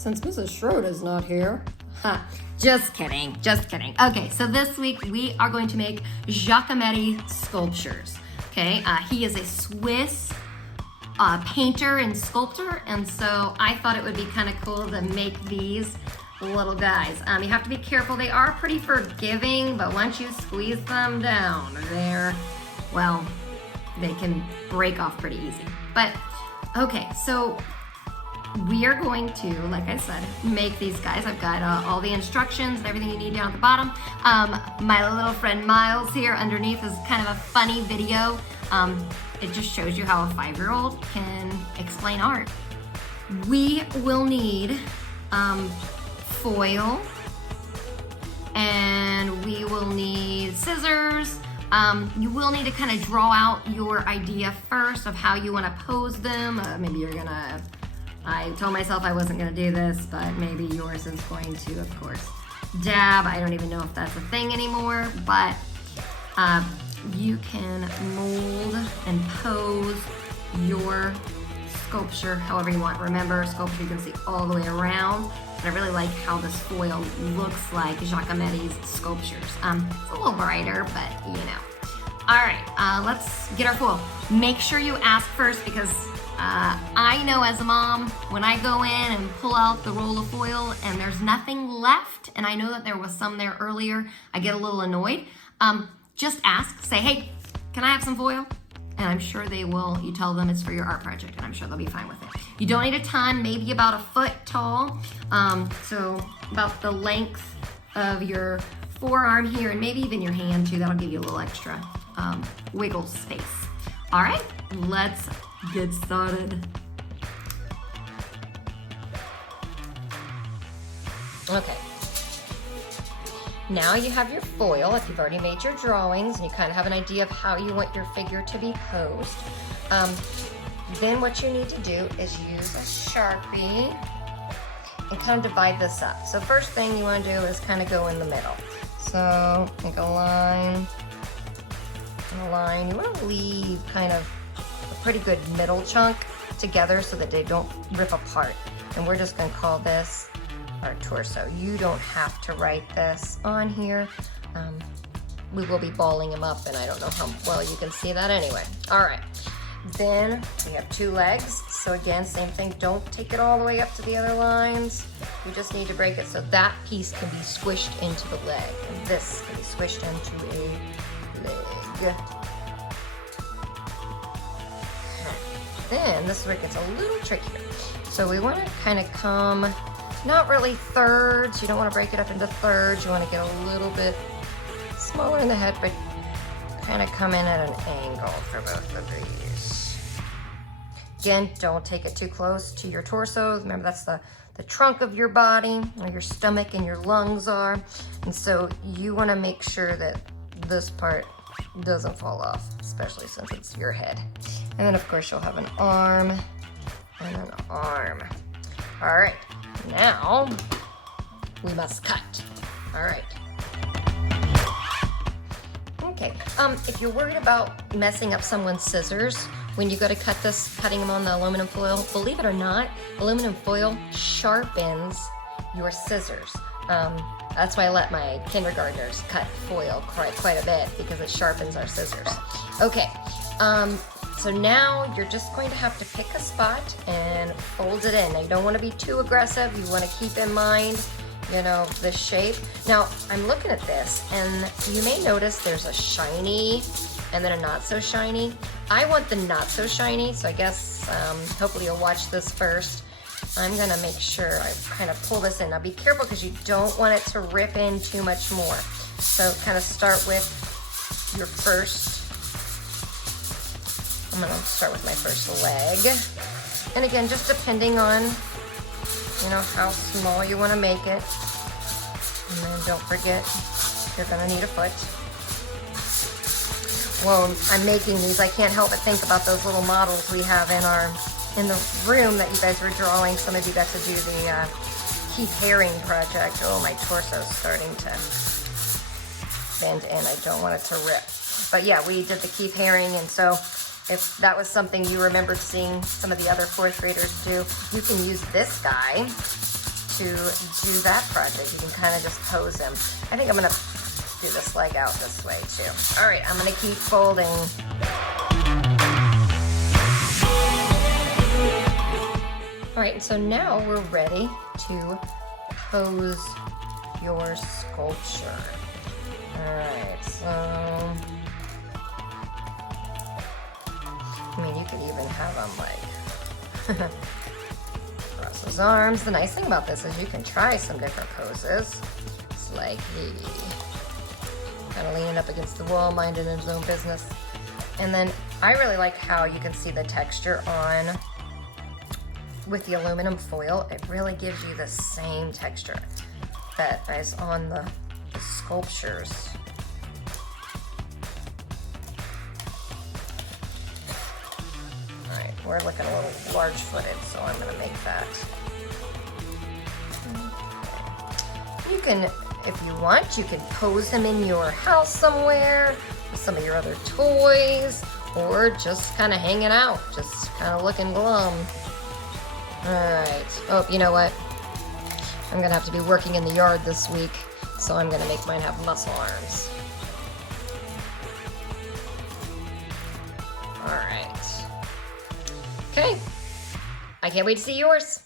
since Mrs. Schroeder's not here. Ha, just kidding, just kidding. Okay, so this week we are going to make Giacometti sculptures. Okay, he is a Swiss painter and sculptor, and so I thought it would be kind of cool to make these little guys. You have to be careful. They are pretty forgiving, but once you squeeze them down, well, they can break off pretty easy. But okay, so we are going to, like I said, make these guys. I've got all the instructions and everything you need down at the bottom. My little friend Miles here underneath is kind of a funny video. It just shows you how a 5-year-old can explain art. We will need foil, and we will need scissors. You will need to kind of draw out your idea first of how you want to pose them. Maybe you're gonna, I told myself I wasn't gonna do this, but maybe yours is going to, of course, dab. I don't even know if that's a thing anymore, but you can mold and pose your sculpture however you want. Remember, sculpture you can see all the way around. And I really like how this foil looks like Giacometti's sculptures. It's a little brighter, but you know. All right, let's get our foil. Make sure you ask first, because I know as a mom, when I go in and pull out the roll of foil and there's nothing left, and I know that there was some there earlier, I get a little annoyed. Just ask, say, hey, can I have some foil? And I'm sure they will. You tell them it's for your art project, and I'm sure they'll be fine with it. You don't need a ton, maybe about 1 foot tall. So about the length of your forearm here, and maybe even your hand too. That'll give you a little extra wiggle space. All right, let's get started. Okay. Now you have your foil, if you've already made your drawings and you kind of have an idea of how you want your figure to be posed. Then what you need to do is use a Sharpie and kind of divide this up. So first thing you want to do is kind of go in the middle. So make a line and a line. You want to leave kind of a pretty good middle chunk together so that they don't rip apart. And we're just going to call this our torso. You don't have to write this on here. We will be balling him up, and I don't know how well you can see that anyway. All right, then we have 2 legs. So again, same thing, don't take it all the way up to the other lines. You just need to break it so that piece can be squished into the leg, and this can be squished into a leg. Then this is where it gets a little trickier. So we want to kind of come, not really thirds. You don't want to break it up into thirds. You want to get a little bit smaller in the head, but kind of come in at an angle for both of these. Again, don't take it too close to your torso. Remember, that's the trunk of your body, where your stomach and your lungs are. And so you want to make sure that this part doesn't fall off, especially since it's your head. And then, of course, you'll have an arm and an arm. All right. Now, we must cut. All right. Okay, if you're worried about messing up someone's scissors, when you go to cut this, cutting them on the aluminum foil, believe it or not, aluminum foil sharpens your scissors. That's why I let my kindergartners cut foil quite a bit, because it sharpens our scissors. Okay, so now you're just going to have to pick a spot and fold it in. Now you don't want to be too aggressive. You want to keep in mind, you know, the shape. Now I'm looking at this, and you may notice there's a shiny and then a not so shiny. I want the not so shiny, so I guess hopefully you'll watch this first. I'm gonna make sure I kind of pull this in. Now be careful, because you don't want it to rip in too much more. So kind of start with your first. I'm gonna start with my first leg. And again, just depending on, you know, how small you wanna make it. And then don't forget, you're gonna need a foot. Well, I'm making these, I can't help but think about those little models we have in the room that you guys were drawing. Some of you got to do the Keith Haring project. Oh, my torso's starting to bend in. I don't want it to rip. But yeah, we did the Keith Haring, and so if that was something you remembered seeing some of the other 4th graders do, you can use this guy to do that project. You can kind of just pose him. I think I'm gonna do this leg out this way too. All right, I'm gonna keep folding. All right, so now we're ready to pose your sculpture. All right, so, I mean, you could even have them like, cross his arms. The nice thing about this is you can try some different poses. It's like, kind of leaning up against the wall, minding his own business. And then I really like how you can see the texture on with the aluminum foil. It really gives you the same texture that is on the sculptures. All right, we're looking a little large-footed, so I'm gonna make that. You can, if you want, you can pose him in your house somewhere with some of your other toys, or just kind of hanging out, just kind of looking glum. All right. Oh, you know what? I'm gonna have to be working in the yard this week, so I'm gonna make mine have muscle arms. All right. Okay. I can't wait to see yours.